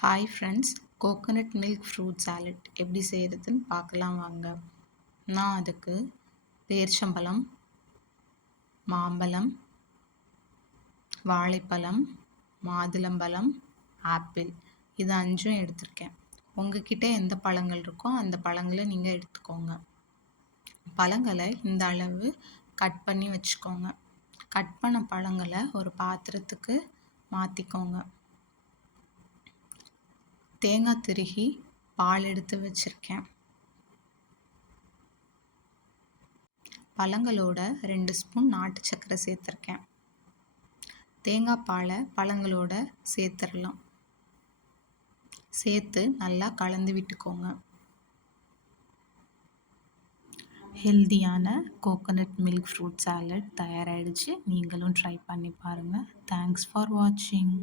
Hi friends, coconut milk fruit salad எப்படி செய்கிறதுன்னு பார்க்கலாம் வாங்க. நான் அதுக்கு பேரிச்சம்பழம், மாம்பழம், வாழைப்பழம், மாதுளம்பழம், ஆப்பிள் இது 5ம் எடுத்திருக்கேன். உங்ககிட்ட எந்த பழங்கள் இருக்கோ அந்த பழங்களை நீங்கள் எடுத்துக்கோங்க. பழங்களை இந்த அளவு கட் பண்ணி வச்சுக்கோங்க. கட் பண்ண பழங்களை ஒரு பாத்திரத்துக்கு மாற்றிக்கோங்க. தேங்காய் திருகி பால் எடுத்து வச்சுருக்கேன். பழங்களோட 2 ஸ்பூன் நாட்டு சர்க்கரை சேர்த்துருக்கேன். தேங்காய் பாலை பழங்களோட சேர்த்துடலாம். சேர்த்து நல்லா கலந்து விட்டுக்கோங்க. ஹெல்தியான கோகோனட் மில்க் ஃப்ரூட் சாலட் தயாராகிடுச்சு. நீங்களும் ட்ரை பண்ணி பாருங்கள். தேங்க்ஸ் ஃபார் வாட்சிங்.